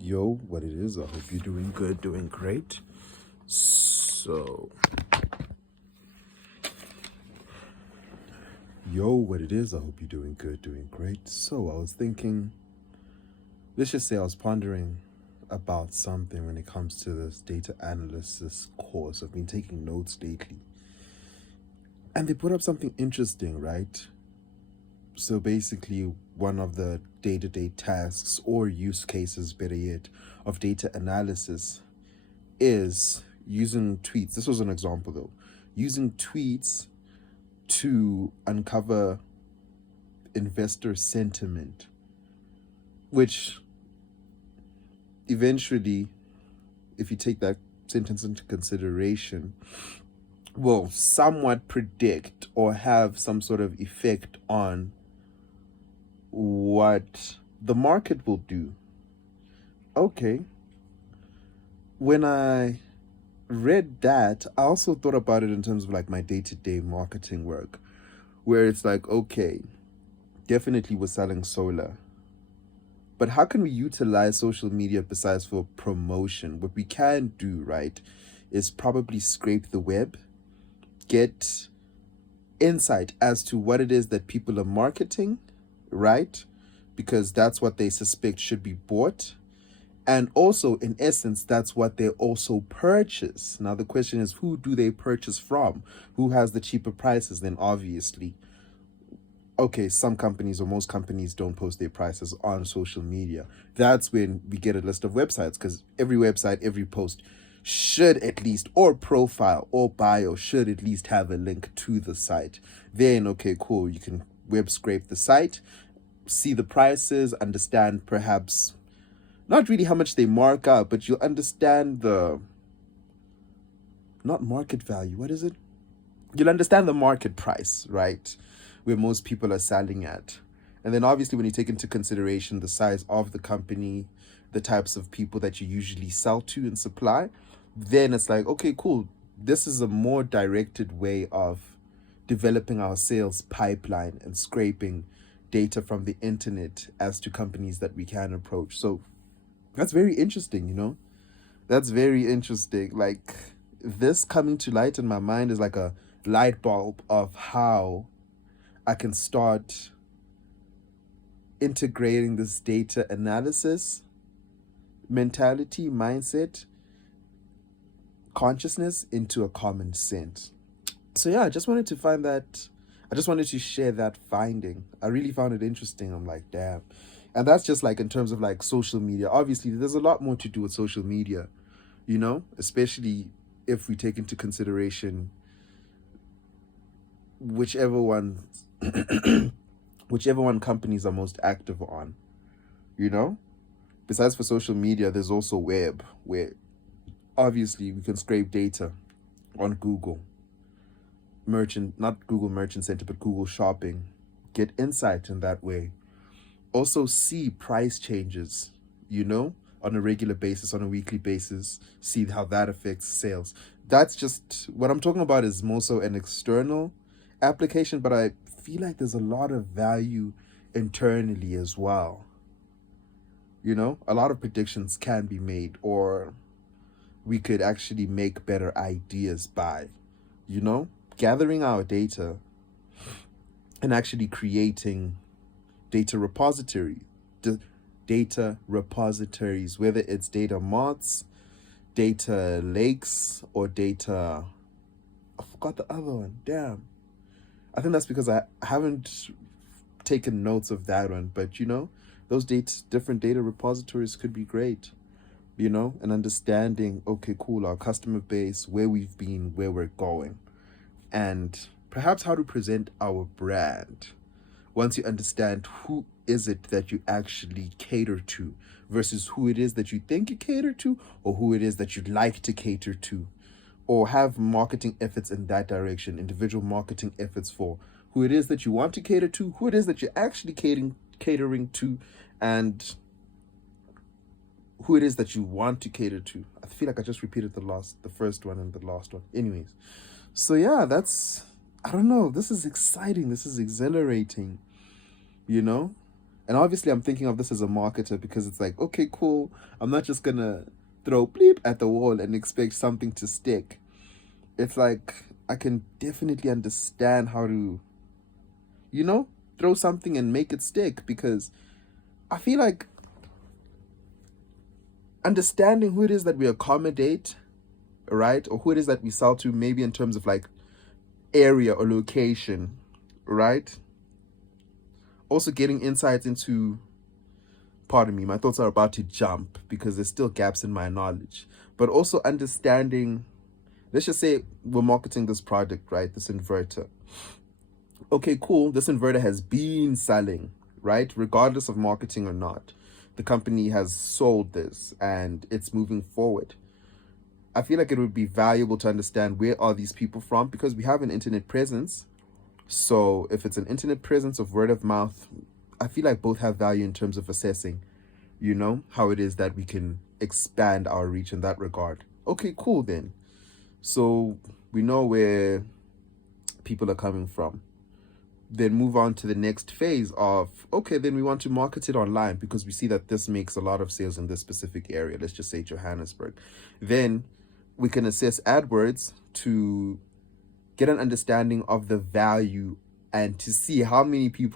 Yo, what it is, I hope you're doing good, doing great. So, what it is, I hope you're doing good, doing great. So, I was thinking, let's just say I was pondering about something when it comes to this data analysis course. I've been taking notes lately. And they put up something interesting, right? So, basically, one of the day to day tasks or use cases, better yet, of data analysis is using tweets. This was an example though. Using tweets to uncover investor sentiment, which eventually, if you take that sentence into consideration, will somewhat predict or have some sort of effect on what the market will do. Okay. When I read that, I also thought about it in terms of like my day-to-day marketing work, where it's like, okay, definitely we're selling solar, but how can we utilize social media besides for promotion? What we can do, right, is probably scrape the web, get insight as to what it is that people are marketing, right? Because that's what they suspect should be bought. And also, in essence, that's what they also purchase. Now, the question is, who do they purchase from? Who has the cheaper prices? Then obviously, okay, some companies or most companies don't post their prices on social media. That's when we get a list of websites, because every website, every post should at least, or profile or bio should at least have a link to the site. Then, okay, cool, you can web scrape the site, see the prices, understand perhaps not really how much they mark up, but you'll understand the, not market value, what is it? You'll understand the market price, right? Where most people are selling at. And then obviously when you take into consideration the size of the company, the types of people that you usually sell to and supply, then it's like, okay, cool. This is a more directed way of developing our sales pipeline and scraping data from the internet as to companies that we can approach. So that's very interesting, That's very interesting. Like, this coming to light in my mind is like a light bulb of how I can start integrating this data analysis mentality, mindset, consciousness into a common sense. So yeah, I just wanted to share that finding. I really found it interesting. I'm like, damn. And that's just like in terms of like social media. Obviously, there's a lot more to do with social media, especially if we take into consideration whichever one whichever one companies are most active on, Besides for social media, there's also web, where obviously we can scrape data on Google merchant, not Google Merchant Center, but Google Shopping, get insight in that way. Also see price changes, on a regular basis, on a weekly basis, see how that affects sales. That's just what I'm talking about, is more so an external application, but I feel like there's a lot of value internally as well. A lot of predictions can be made, or we could actually make better ideas by, you know, gathering our data and actually creating data data repositories, whether it's data marts, data lakes, or data. I forgot the other one. Damn. I think that's because I haven't taken notes of that one. But those different data repositories could be great. And understanding, okay, cool, our customer base, where we've been, where we're going, and perhaps how to present our brand. Once you understand who is it that you actually cater to versus who it is that you think you cater to, or who it is that you'd like to cater to, or have marketing efforts in that direction, individual marketing efforts for who it is that you want to cater to, who it is that you're actually catering to, and who it is that you want to cater to. I feel like I just repeated the first one and the last one. Anyways, so yeah, I don't know. This is exciting. This is exhilarating, you know? And obviously, I'm thinking of this as a marketer because it's like, okay, cool. I'm not just gonna throw bleep at the wall and expect something to stick. It's like I can definitely understand how to, you know, throw something and make it stick, because I feel like understanding who it is that we accommodate, right, or who it is that we sell to, maybe in terms of like area or location, right? Also getting insights into, pardon me, my thoughts are about to jump because there's still gaps in my knowledge, but also understanding, let's just say we're marketing this product, right? This inverter. Okay, cool. This inverter has been selling, right? Regardless of marketing or not. The company has sold this and it's moving forward. I feel like it would be valuable to understand where are these people from, because we have an internet presence. So if it's an internet presence of word of mouth, I feel like both have value in terms of assessing, how it is that we can expand our reach in that regard. Okay, cool then. So we know where people are coming from. Then move on to the next phase of, okay, then we want to market it online because we see that this makes a lot of sales in this specific area. Let's just say Johannesburg. Then we can assess AdWords to get an understanding of the value and to see how many people